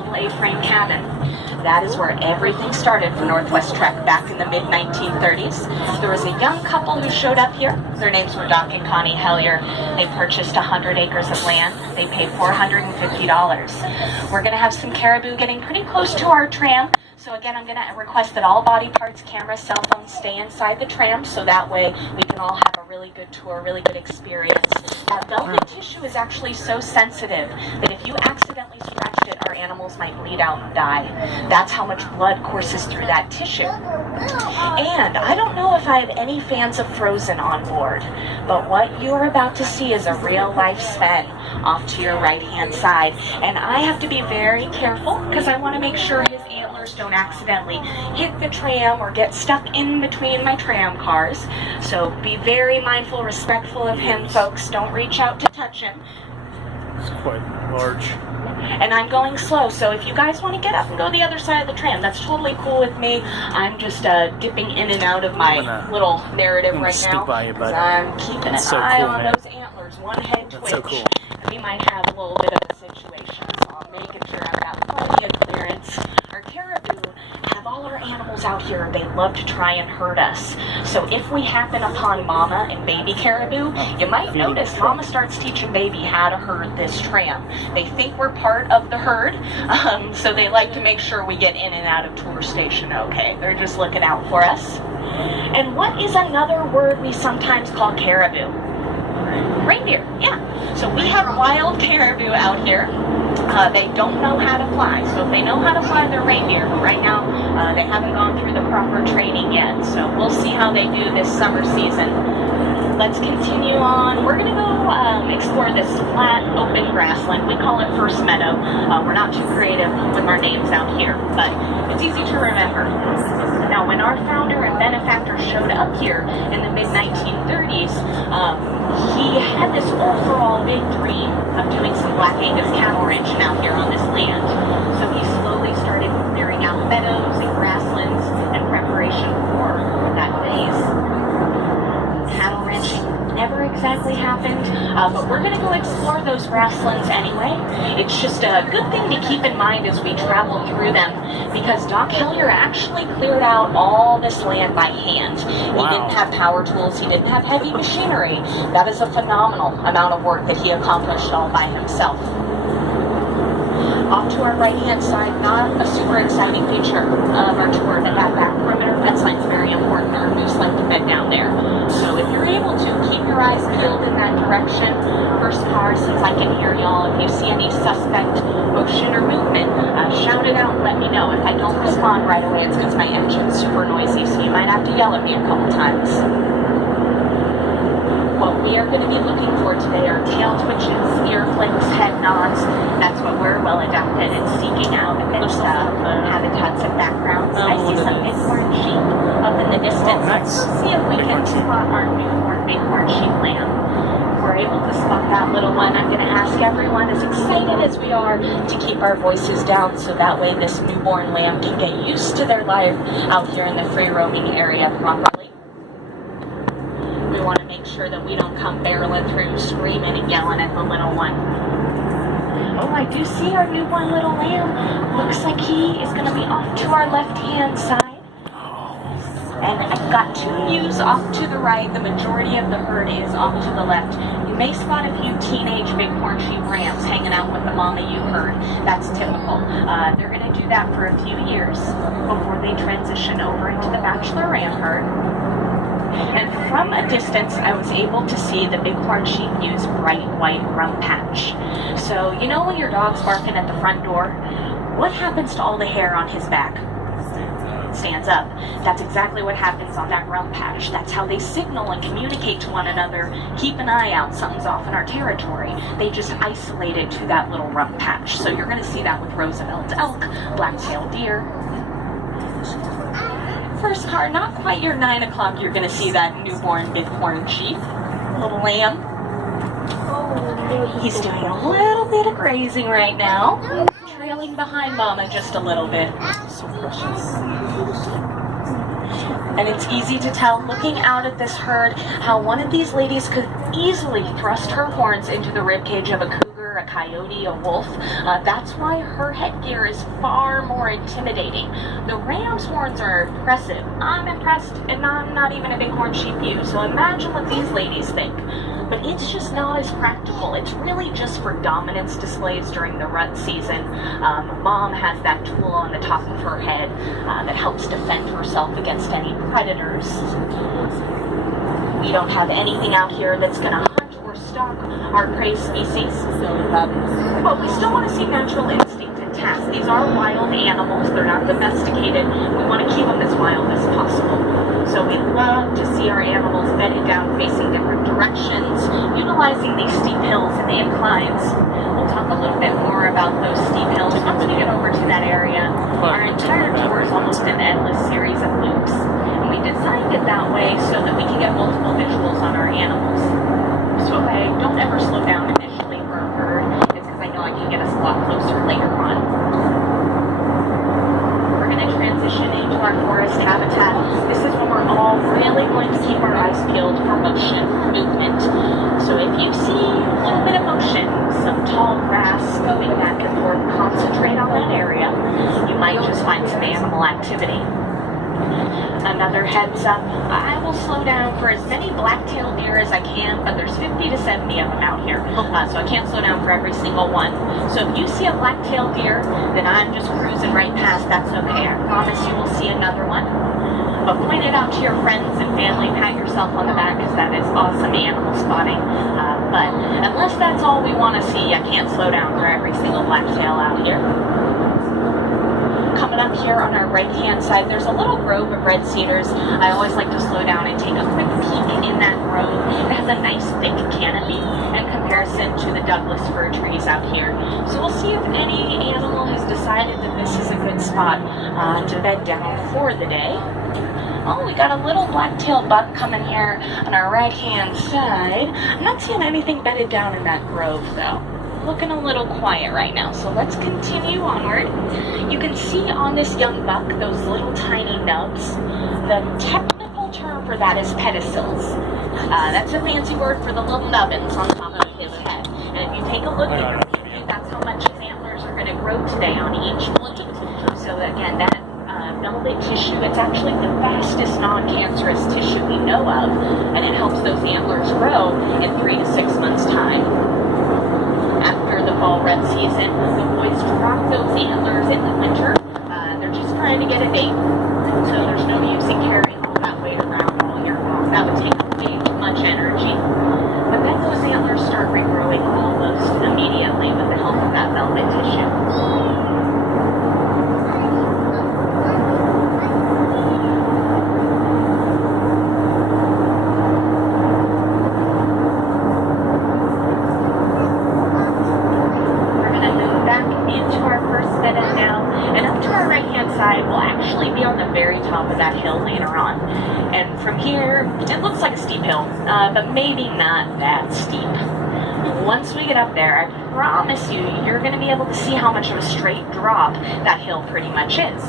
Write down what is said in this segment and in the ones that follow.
little A-frame cabin. That is where everything started for Northwest Trek back in the mid-1930s. There was a young couple who showed up here. Their names were Doc and Connie Hellier. They purchased 100 acres of land. They paid $450. We're going to have some caribou getting pretty close to our tram. So again, I'm going to request that all body parts, cameras, cell phones stay inside the tram so that way we can all have a really good tour, really good experience. That velvet tissue is actually so sensitive that if you accidentally scratched it, our animals might bleed out and die. That's how much blood courses through that tissue. And I don't know if I have any fans of Frozen on board, but what you are about to see is a real life Sven off to your right-hand side. And I have to be very careful because I want to make sure his antlers don't accidentally hit the tram or get stuck in between my tram cars. So be very mindful, respectful of him, folks. Don't reach out to touch him. It's quite large. And I'm going slow, so if you guys want to get up and go the other side of the tram, that's totally cool with me. I'm just dipping in and out of my little narrative right now. I'm keeping an eye on those antlers, one head twitch. So cool. We might have a little bit of a situation, so I'm making sure I've got plenty of clearance. Our caribou have all our animals out here. They love to try and hurt us. So if we happen upon Mama and baby caribou, you might notice Mama starts teaching baby how to herd this tram. They think we're part of the herd, so they like to make sure we get in and out of Tour Station okay. They're just looking out for us. And what is another word we sometimes call caribou? Reindeer, yeah. So we have wild caribou out here. They don't know how to fly, so if they know how to fly, they're reindeer. But right now, they haven't gone through the proper training yet, so we'll see how they do this summer season. Let's continue on. We're going to go explore this flat, open grassland. We call it First Meadow. We're not too creative with our names out here, but it's easy to remember. Now, when our founder and benefactor showed up here in the mid-1930s, he had this overall big dream of doing some Black Angus cattle ranching out here on this land. So he slowly started clearing out meadows and grasslands in preparation for that phase. Cattle ranching never exactly happened, but we're going to go explore those grasslands anyway. It's just a good thing to keep in mind as we travel through them, because Doc Hellier actually cleared out all this land by hand. He didn't have power tools, he didn't have heavy machinery. That is a phenomenal amount of work that he accomplished all by himself. Off to our right-hand side, not a super exciting feature of our tour, but that back perimeter fence line is very important. Our moose like to bed down there. So if you're able to, keep your eyes peeled in that direction. First car, since I can hear y'all, if you see any suspect motion or movement, shout it out and let me know. If I don't respond right away, it's because my engine's super noisy, so you might have to yell at me a couple times. What we are going to be looking for today are tail twitches, ear flicks, head nods. That's what we're well adapted in seeking out amidst habitats and backgrounds. I see some bighorn sheep up in the distance. Nice. Let's see if we can spot our newborn bighorn sheep lamb. If we're able to spot that little one, I'm going to ask everyone, as excited as we are, to keep our voices down so that way this newborn lamb can get used to their life out here in the free roaming area properly. We want to make sure that we don't come barreling through screaming and yelling at the little one. Oh, I do see our newborn little lamb. Looks like he is going to be off to our left-hand side. And I've got two ewes off to the right. The majority of the herd is off to the left. You may spot a few teenage bighorn sheep rams hanging out with the mama ewe herd. That's typical. They're going to do that for a few years before they transition over into the bachelor ram herd. And from a distance, I was able to see the bighorn sheep ewes bright white rump patch. So, you know when your dog's barking at the front door? What happens to all the hair on his back? Stands up. That's exactly what happens on that rump patch. That's how they signal and communicate to one another. Keep an eye out, something's off in our territory. They just isolate it to that little rump patch. So you're going to see that with Roosevelt elk, black-tailed deer. First car, not quite your 9 o'clock, you're going to see that newborn bighorn sheep, little lamb. He's doing a little bit of grazing right now, trailing behind Mama just a little bit. So precious. And it's easy to tell, looking out at this herd, how one of these ladies could easily thrust her horns into the ribcage of a cougar, a coyote, a wolf. That's why her headgear is far more intimidating. The ram's horns are impressive. I'm impressed, and I'm not even a bighorn sheep ewe, so imagine what these ladies think. But it's just not as practical. It's really just for dominance displays during the rut season. Mom has that tool on the top of her head that helps defend herself against any predators. We don't have anything out here that's going to hunt or stalk our prey species. But we still want to see natural instinct intact. These are wild animals. They're not domesticated. We want to keep them as wild as possible. So we love to see our animals bedded down facing different directions, utilizing these steep hills and the inclines. We'll talk a little bit more about those steep hills once we get over to that area. Our entire tour is almost an endless series of loops, and we designed it that way so that we can get multiple visuals on our animals. So if I don't ever slow down initially for a bird, it's because I know I can get us a lot closer later on. We're going to transition into our forest habitat. This is when we're all really going to keep our eyes peeled for motion, for movement. So if you see a little bit of motion, some tall grass moving back and forth, concentrate on that area. You might just find some animal activity. Another heads up, I will slow down for as many black-tailed deer as I can, but there's 50 to 70 of them out here, so I can't slow down for every single one. So if you see a black-tailed deer, then I'm just cruising right past, that's okay. I promise you will see another one. But point it out to your friends and family, pat yourself on the back, because that is awesome animal spotting. But unless that's all we want to see, I can't slow down for every single blacktail out here. Coming up here on our right-hand side, there's a little grove of red cedars. I always like to slow down and take a quick peek in that grove. It has a nice thick canopy in comparison to the Douglas fir trees out here. So we'll see if any animal has decided that this is a good spot to bed down for the day. Oh, we got a little black-tailed buck coming here on our right-hand side. I'm not seeing anything bedded down in that grove, though. Looking a little quiet right now, so let's continue onward. You can see on this young buck those little tiny nubs. The technical term for that is pedicels. That's a fancy word for the little nubbins on top of his head. And if you take a look at your view, that's how much his antlers are going to grow today on each blade. So again, that velvet tissue, it's actually the fastest non-cancerous tissue we know of, and it helps those antlers grow in 3 to 6 months' time. After the fall rut season, the boys drop those antlers in the winter. They're just trying to get a date, so there's no use in carrying all that weight around all year long. That would take way too much energy. But then those antlers start regrowing almost immediately with the help of that velvet tissue. Top of that hill later on, and from here it looks like a steep hill, but maybe not that steep. Once we get up there, I promise you, you're going to be able to see how much of a straight drop that hill pretty much is.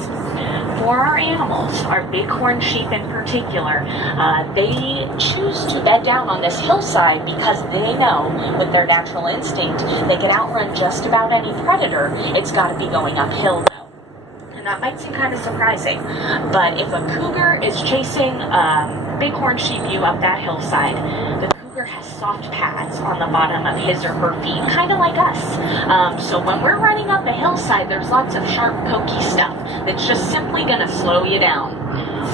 For our animals, our bighorn sheep in particular, they choose to bed down on this hillside because they know, with their natural instinct, they can outrun just about any predator. It's got to be going uphill. And that might seem kind of surprising, but if a cougar is chasing bighorn sheep ewe up that hillside, the cougar has soft pads on the bottom of his or her feet, kind of like us. So when we're running up a hillside, there's lots of sharp, pokey stuff that's just simply going to slow you down.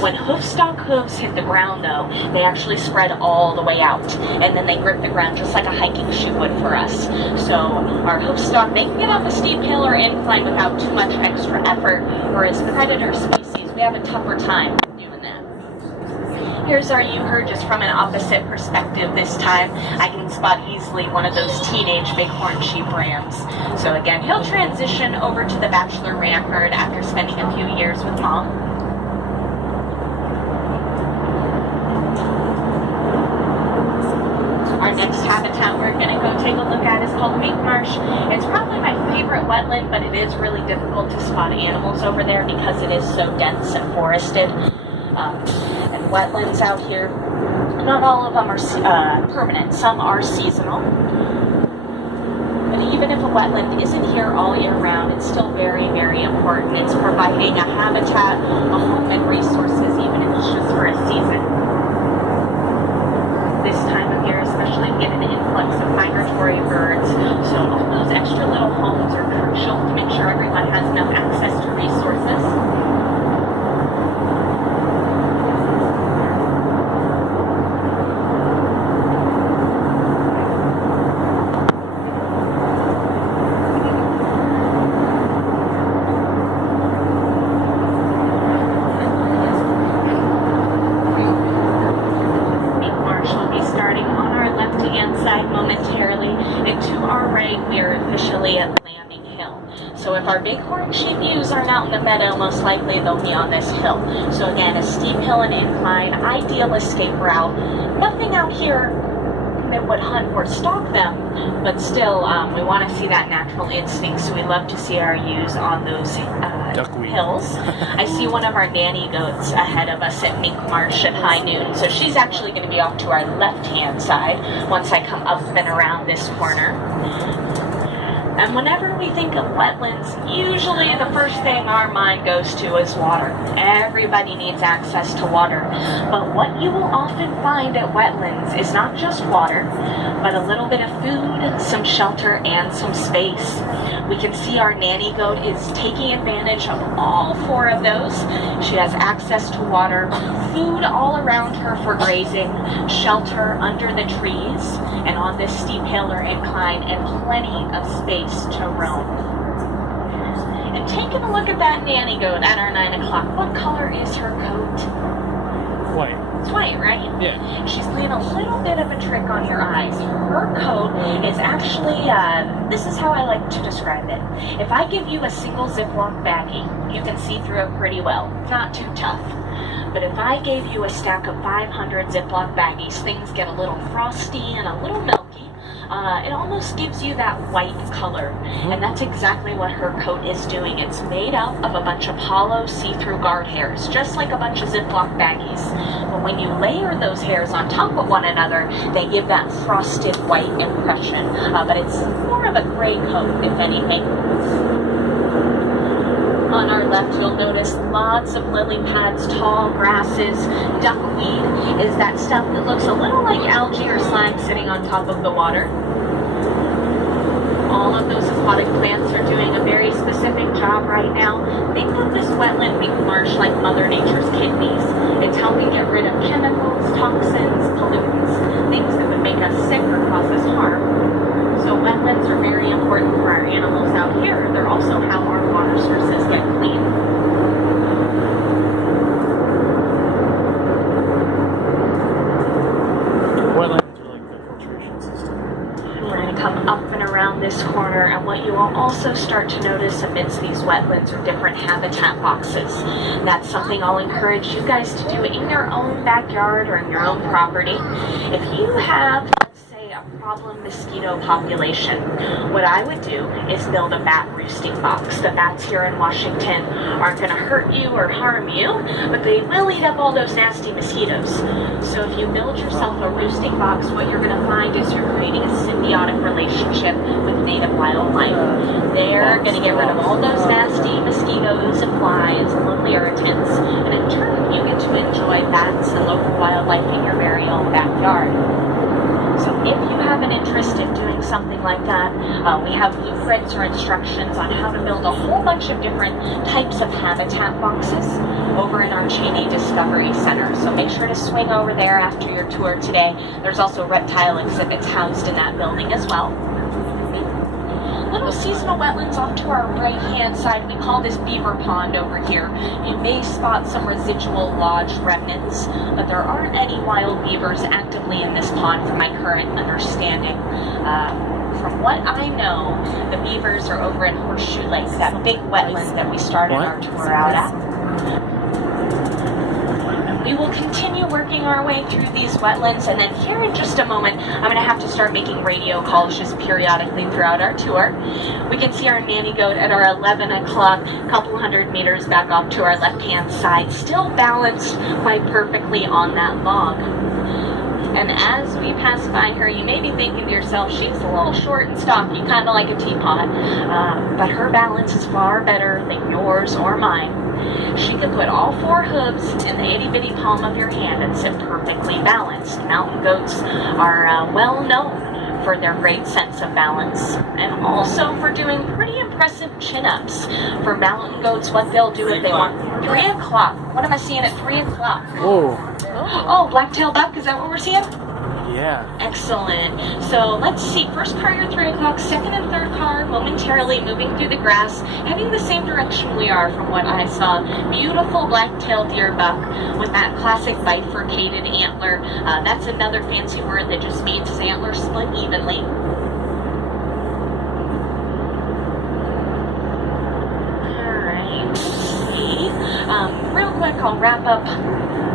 When hoofstock hooves hit the ground, though, they actually spread all the way out, and then they grip the ground just like a hiking shoe would for us. So our hoofstock, they can get up a steep hill or incline without too much extra effort, whereas predator species, we have a tougher time doing that. Here's our ewe just from an opposite perspective this time. I can spot easily one of those teenage bighorn sheep rams. So again, he'll transition over to the bachelor ram herd after spending a few years with mom. Our next habitat we're going to go take a look at is called Mink Marsh. It's probably my favorite wetland, but it is really difficult to spot animals over there because it is so dense and forested. And wetlands out here, not all of them are permanent. Some are seasonal. But even if a wetland isn't here all year round, it's still very, very important. It's providing a habitat, a home, and resources, even if it's just for a season. This time of year, especially, we get an influx of migratory birds, so all those extra little homes are crucial to make sure everyone has enough access to resources. So if our bighorn sheep ewes aren't out in the meadow, most likely they'll be on this hill. So again, a steep hill and incline, ideal escape route. Nothing out here that would hunt or stalk them, but still we want to see that natural instinct, so we love to see our ewes on those hills. I see one of our nanny goats ahead of us at Mink Marsh at high noon, so she's actually going to be off to our left-hand side once I come up and around this corner. And whenever we think of wetlands, usually the first thing our mind goes to is water. Everybody needs access to water. But what you will often find at wetlands is not just water, but a little bit of food, some shelter, and some space. We can see our nanny goat is taking advantage of all four of those. She has access to water, food all around her for grazing, shelter under the trees, and on this steep hill or incline, and plenty of space to roam. And taking a look at that nanny goat at our 9 o'clock, what color is her coat? White. It's white, right? Yeah. She's playing a little bit of a trick on your eyes. Her coat is actually, this is how I like to describe it. If I give you a single Ziploc baggie, you can see through it pretty well. Not too tough. But if I gave you a stack of 500 Ziploc baggies, things get a little frosty and a little milky. It almost gives you that white color, and that's exactly what her coat is doing. It's made up of a bunch of hollow see-through guard hairs, just like a bunch of Ziploc baggies. But when you layer those hairs on top of one another, they give that frosted white impression. But it's more of a gray coat, if anything. On our left, you'll notice lots of lily pads, tall grasses. Duckweed is that stuff that looks a little like algae or slime sitting on top of the water. All of those aquatic plants are doing a very specific job right now. Think of this wetland Mink Marsh like Mother Nature's kidneys. It's helping get rid of chemicals, toxins, pollutants, things that would make us sick or cause us harm. So wetlands are very important for our animals out here. They're also how our water sources get clean. Wetlands are like the filtration system. We're going to come up and around this corner, and what you will also start to notice amidst these wetlands are different habitat boxes. That's something I'll encourage you guys to do in your own backyard or in your own property. If you have, a problem mosquito population, what I would do is build a bat roosting box. The bats here in Washington aren't going to hurt you or harm you, but they will eat up all those nasty mosquitoes. So if you build yourself a roosting box, what you're going to find is you're creating a symbiotic relationship with native wildlife. They're going to get rid of all those nasty mosquitoes and flies and little irritants, and in turn you get to enjoy bats and local wildlife in your very own backyard. So if you have an interest in doing something like that, we have blueprints or instructions on how to build a whole bunch of different types of habitat boxes over in our Cheney Discovery Center. So make sure to swing over there after your tour today. There's also reptile exhibits housed in that building as well. Little seasonal wetlands off to our right-hand side. We call this Beaver Pond over here. You may spot some residual lodge remnants, but there aren't any wild beavers actively in this pond from my current understanding. From what I know, the beavers are over in Horseshoe Lake, that big wetland that we started our tour out at. We will continue working our way through these wetlands, and then here in just a moment, I'm going to have to start making radio calls just periodically throughout our tour. We can see our nanny goat at our 11 o'clock, a couple hundred meters back off to our left-hand side, still balanced quite perfectly on that log. And as we pass by her, you may be thinking to yourself, she's a little short and stocky, kind of like a teapot, but her balance is far better than yours or mine. She can put all 4 hooves in the itty-bitty palm of your hand and sit perfectly balanced. Mountain goats are well known for their great sense of balance and also for doing pretty impressive chin-ups. For mountain goats, what they'll do if they want 3 o'clock. What am I seeing at 3 o'clock? Whoa. Oh, black-tailed buck, is that what we're seeing? Yeah. Excellent. So let's see. First car, you're 3 o'clock. Second and third car, momentarily moving through the grass, heading the same direction we are from what I saw. Beautiful black-tailed deer buck with that classic bifurcated antler. That's another fancy word that just means his antlers split evenly. Alright, let's see. Real quick, I'll wrap up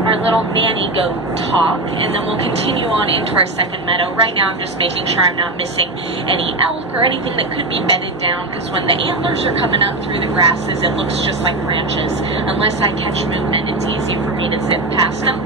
our little nanny goat talk, and then we'll continue on into our second meadow. Right now I'm just making sure I'm not missing any elk or anything that could be bedded down, because when the antlers are coming up through the grasses, it looks just like branches. Unless I catch movement, it's easy for me to zip past them.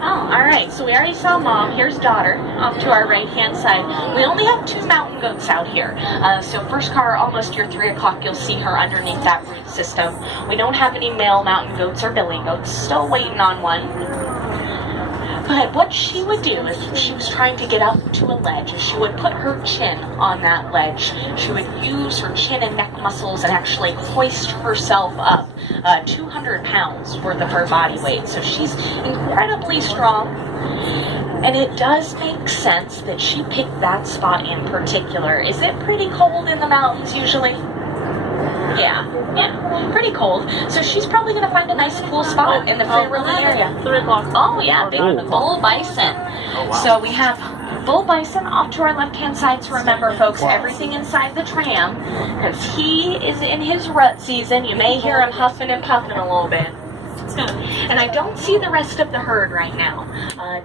Oh, alright, so we already saw mom. Here's daughter, off to our right-hand side. We only have 2 mountain goats out here. So first car, almost your 3 o'clock, you'll see her underneath that root system. We don't have any male mountain goats or billy goats. Still waiting on one. But what she would do if she was trying to get up to a ledge is she would put her chin on that ledge. She would use her chin and neck muscles and actually hoist herself up 200 pounds worth of her body weight. So she's incredibly strong. And it does make sense that she picked that spot in particular. Is it pretty cold in the mountains usually? Yeah, pretty cold. So she's probably going to find a nice cool spot in the free rolling area. 3 o'clock. Oh yeah, big bull bison. Oh, wow. So we have bull bison off to our left-hand side. So remember, folks, everything inside the tram, because he is in his rut season. You may hear him huffing and puffing a little bit. And I don't see the rest of the herd right now.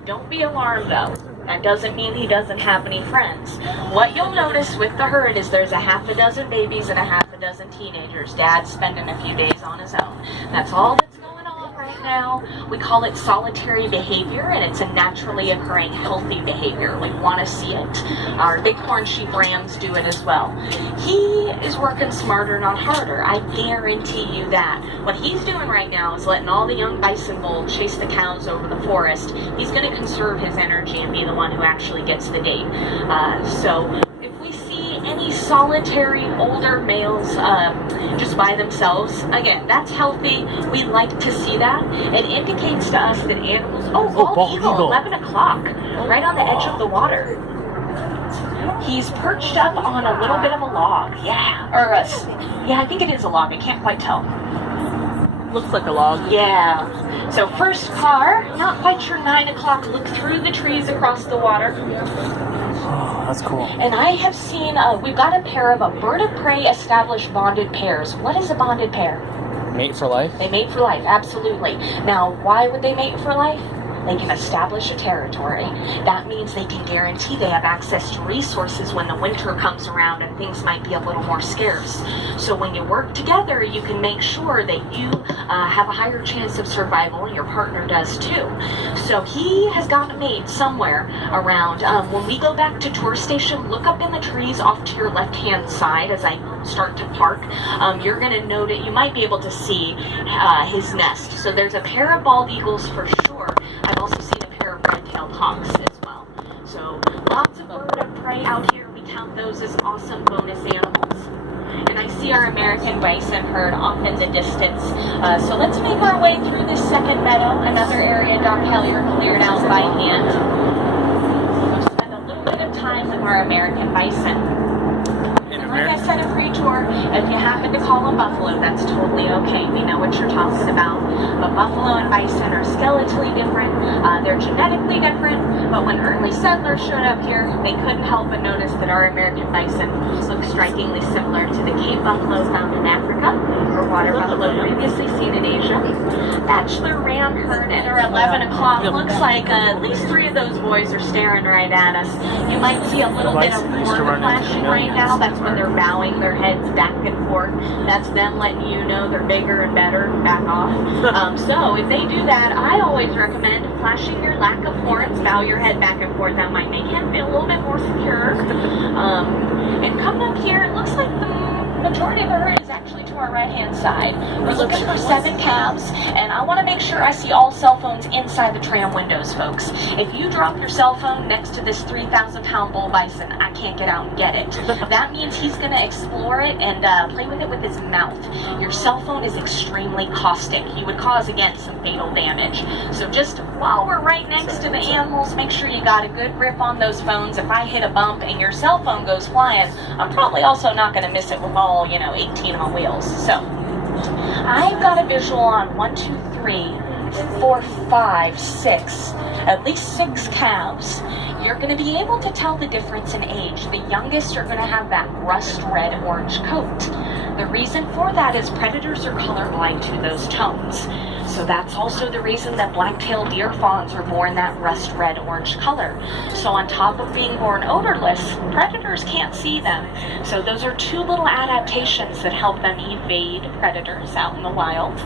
Don't be alarmed though. That doesn't mean he doesn't have any friends. What you'll notice with the herd is there's a half a dozen babies and a half a dozen teenagers. Dad's spending a few days on his own. That's all that's going on right now. We call it solitary behavior, and it's a naturally occurring healthy behavior. We want to see it. Our bighorn sheep rams do it as well. He is working smarter, not harder. I guarantee you that. What he's doing right now is letting all the young bison bull chase the cows over the forest. He's going to conserve his energy and be the one who actually gets the date. So if we see any solitary older males just by themselves, again, that's healthy. We like to see that. It indicates to us that animals... Oh, bald eagle, 11 o'clock, right on the edge of the water. He's perched up on a little bit of a log. Yeah, yeah, I think it is a log. I can't quite tell. Looks like a log. Yeah. So first car, not quite sure 9 o'clock, look through the trees across the water. Oh, that's cool. And I have seen, we've got a pair of a bird of prey established bonded pairs. What is a bonded pair? Mate for life? They mate for life, absolutely. Now, why would they mate for life? They can establish a territory. That means they can guarantee they have access to resources when the winter comes around and things might be a little more scarce. So when you work together, you can make sure that you have a higher chance of survival, and your partner does too. So he has got a mate somewhere around. When we go back to tour station, look up in the trees off to your left-hand side as I start to park. You're going to note it. You might be able to see his nest. So there's a pair of bald eagles for sure. I've also seen a pair of red-tailed hawks as well. So lots of bird of prey out here. We count those as awesome bonus animals. And I see our American bison herd off in the distance. So let's make our way through this second meadow, another area Doc Hellier cleared out by hand. We'll spend a little bit of time with our American bison. Like I said, a free tour. If you happen to call them buffalo, that's totally okay. We know what you're talking about. But buffalo and bison are skeletally different. They're genetically different. But when early settlers showed up here, they couldn't help but notice that our American bison look strikingly similar to the Cape buffalo found in Africa, or water buffalo previously seen in Asia. Bachelor ram herd at our 11 o'clock. Looks like at least 3 of those boys are staring right at us. You might see a little bit of water flashing right now. That's when they're they're bowing their heads back and forth. That's them letting you know they're bigger and better. Back off. So if they do that, I always recommend flashing your lack of horns, bow your head back and forth. That might make him feel a little bit more secure. And coming up here, it looks like the majority of the herd is actually to our right-hand side. We're looking for 7 calves, and I want to make sure I see all cell phones inside the tram windows, folks. If you drop your cell phone next to this 3,000-pound bull bison, I can't get out and get it. That means he's going to explore it and play with it with his mouth. Your cell phone is extremely caustic. You would cause, again, some fatal damage. So just while we're right next to the animals, make sure you got a good grip on those phones. If I hit a bump and your cell phone goes flying, I'm probably also not going to miss it with all 18 on wheels. So I've got a visual on 1, 2, 3, 4, 5, 6, at least 6 calves. You're going to be able to tell the difference in age. The youngest are going to have that rust red orange coat. The reason for that is predators are colorblind to those tones. So that's also the reason that black-tailed deer fawns are born that rust red orange color. So on top of being born odorless, predators can't see them. So those are 2 little adaptations that help them evade predators out in the wild.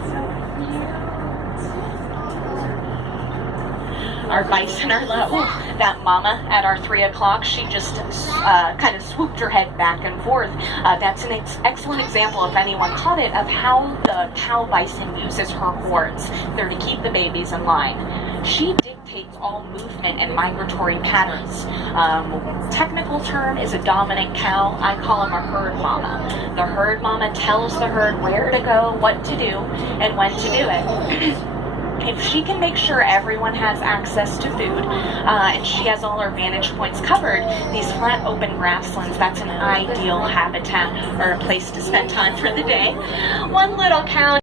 Our bison are low. That mama at our 3 o'clock, she just kind of swooped her head back and forth. That's an excellent example, if anyone caught it, of how the cow bison uses her horns. They're to keep the babies in line. She dictates all movement and migratory patterns. Technical term is a dominant cow. I call him a herd mama. The herd mama tells the herd where to go, what to do, and when to do it. If she can make sure everyone has access to food, and she has all her vantage points covered, these flat open grasslands, that's an ideal habitat or a place to spend time for the day. One little cow